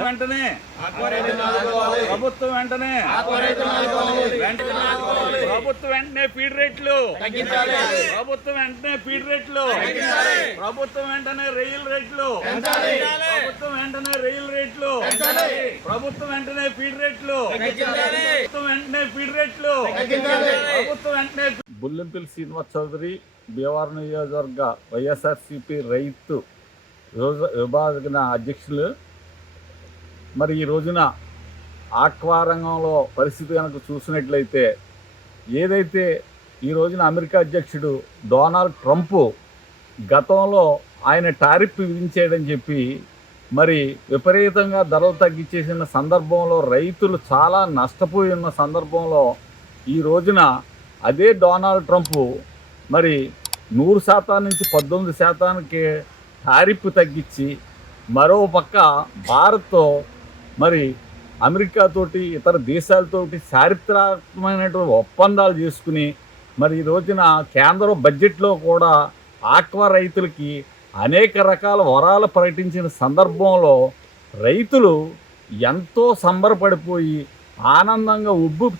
వెంటనే ప్రభుత్వం వెంటనే ప్రభుత్వం వెంటనే ఫీడ్ రేట్లు ప్రభుత్వం వెంటనే ఫీడ్ రేట్లు ప్రభుత్వం వెంటనే రైలు రేట్లు ప్రభుత్వం వెంటనే రైలు రేట్లు ప్రభుత్వం వెంటనే ఫీడ్ రేట్లు ప్రభుత్వం వెంటనే ఫీడ్ రేట్లు ప్రభుత్వం వెంటనే. బుల్లెంపల్లి శ్రీనివాస్ చౌదరి భీమవరం నియోజకవర్గ వైఎస్ఆర్సీపీ రైతు విభాగన అధ్యక్షులు. మరి ఈ రోజున ఆక్వా రంగంలో పరిస్థితి కనుక చూసినట్లయితే ఏదైతే ఈ రోజున అమెరికా అధ్యక్షుడు డొనాల్డ్ ట్రంప్ గతంలో ఆయన టారిఫ్ విధించేయడని చెప్పి మరి విపరీతంగా ధరలు తగ్గించేసిన సందర్భంలో రైతులు చాలా నష్టపోయి ఉన్న సందర్భంలో ఈ రోజున అదే డొనాల్డ్ ట్రంప్ మరి 100% నుంచి 19% టారిఫ్ తగ్గించి మరో పక్క భారత్తో మరి అమెరికాతోటి ఇతర దేశాలతోటి చారిత్రాత్మకమైనటువంటి ఒప్పందాలు చేసుకుని మరి ఈ రోజున కేంద్ర బడ్జెట్లో కూడా ఆక్వా రైతులకి అనేక రకాల వరాలు ప్రకటించిన సందర్భంలో రైతులు ఎంతో సంబరపడిపోయి ఆనందంగా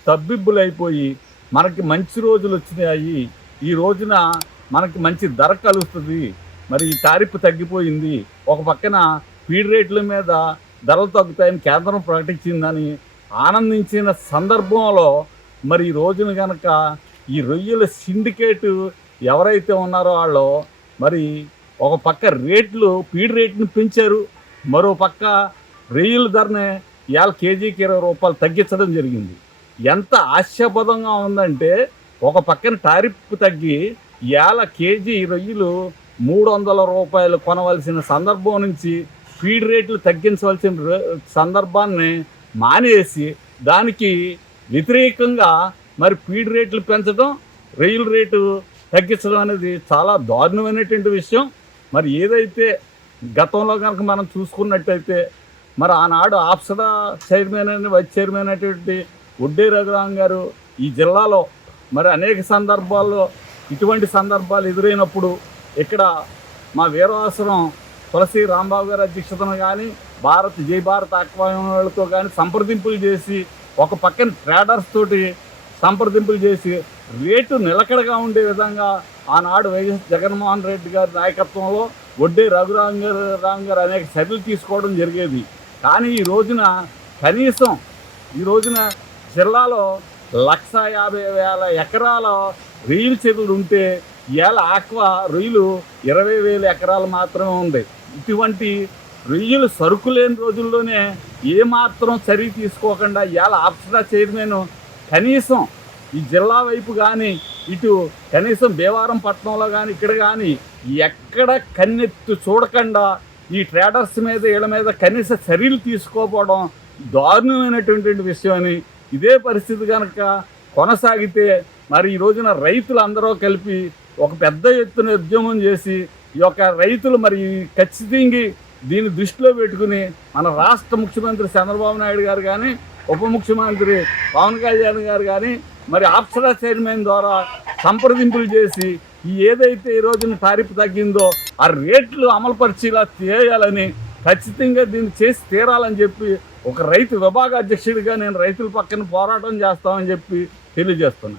తబ్బిబ్బులైపోయి మనకి మంచి రోజులు వచ్చినాయి, ఈ రోజున మనకి మంచి ధర కలుగుతుంది, మరి ఈ టారిఫ్ తగ్గిపోయింది, ఒక పక్కన ఫీడ్ రేట్ల మీద ధరలు తగ్గుతాయని కేంద్రం ప్రకటించిందని ఆనందించిన సందర్భంలో మరి ఈ రోజున కనుక ఈ రొయ్యల సిండికేట్ ఎవరైతే ఉన్నారో వాళ్ళు మరి ఒక పక్క ఫీడ్ రేట్ని పెంచారు, మరో పక్క రొయ్యల ధరని ఇవాళ కేజీకి 20 రూపాయలు తగ్గించడం జరిగింది. ఎంత ఆశాపదంగా ఉందంటే ఒక పక్కన టారిఫ్ తగ్గి ఇవాళ కేజీ రొయ్యలు 300 రూపాయలు కొనవలసిన సందర్భం నుంచి ఫీడ్ రేట్లు తగ్గించవలసిన సందర్భాన్ని మానేసి దానికి వ్యతిరేకంగా మరి ఫీడ్ రేట్లు పెంచడం, రొయ్యల రేటు తగ్గించడం అనేది చాలా దారుణమైనటువంటి విషయం. మరి ఏదైతే గతంలో కనుక మనం చూసుకున్నట్టయితే మరి ఆనాడు ఆప్సడా చైర్మన్ అని వైస్ చైర్మన్ అయినటువంటి ఒడ్డే రఘురామ్ గారు ఈ జిల్లాలో మరి అనేక సందర్భాల్లో ఇటువంటి సందర్భాలు ఎదురైనప్పుడు ఇక్కడ మా వీరవాసరం తులసి రాంబాబు గారి అధ్యక్షతను కానీ జై భారత్ ఆక్వాతో కానీ సంప్రదింపులు చేసి ఒక పక్కన ట్రేడర్స్ తోటి సంప్రదింపులు చేసి రేటు నిలకడగా ఉండే విధంగా ఆనాడు వైఎస్ జగన్మోహన్ రెడ్డి గారి నాయకత్వంలో ఒడ్డే రఘురామ్ గారు అనేక చర్యలు తీసుకోవడం జరిగేది. కానీ ఈ రోజున కనీసం ఈ రోజున జిల్లాలో 150,000 ఎకరాల రొయ్యల చెరువులు ఉంటే ఇవాళ ఆక్వా రొయ్యలు 20,000 ఎకరాలు మాత్రమే ఉంది. ఇటువంటి రొయ్యలు సరుకు లేని రోజుల్లోనే ఏమాత్రం చర్య తీసుకోకుండా ఇవాళ ఆప్సడా చైర్మన్ కనీసం ఈ జిల్లా వైపు కానీ ఇటు కనీసం భీమవరం పట్టణంలో కానీ ఇక్కడ కానీ ఎక్కడ కన్నెత్తు చూడకుండా ఈ ట్రేడర్స్ మీద వీళ్ళ మీద కనీస చర్యలు తీసుకోకపోవడం దారుణమైనటువంటి విషయం అని. ఇదే పరిస్థితి కనుక కొనసాగితే మరి ఈ రోజున రైతులందరూ కలిపి ఒక పెద్ద ఎత్తున ఉద్యమం చేసి ఈ యొక్క రైతులు మరి ఖచ్చితంగా దీన్ని దృష్టిలో పెట్టుకుని మన రాష్ట్ర ముఖ్యమంత్రి చంద్రబాబు నాయుడు గారు కానీ ఉప ముఖ్యమంత్రి పవన్ కళ్యాణ్ గారు కానీ మరి ఆప్సడా చైర్మన్ ద్వారా సంప్రదింపులు చేసి ఈ ఏదైతే ఈ రోజున టారిఫ్ తగ్గిందో ఆ రేట్లు అమలుపరిచేలా చేయాలని ఖచ్చితంగా దీన్ని చేసి తీరాలని చెప్పి ఒక రైతు విభాగ అధ్యక్షుడిగా నేను రైతుల పక్కన పోరాటం చేస్తామని చెప్పి తెలియజేస్తున్నాను.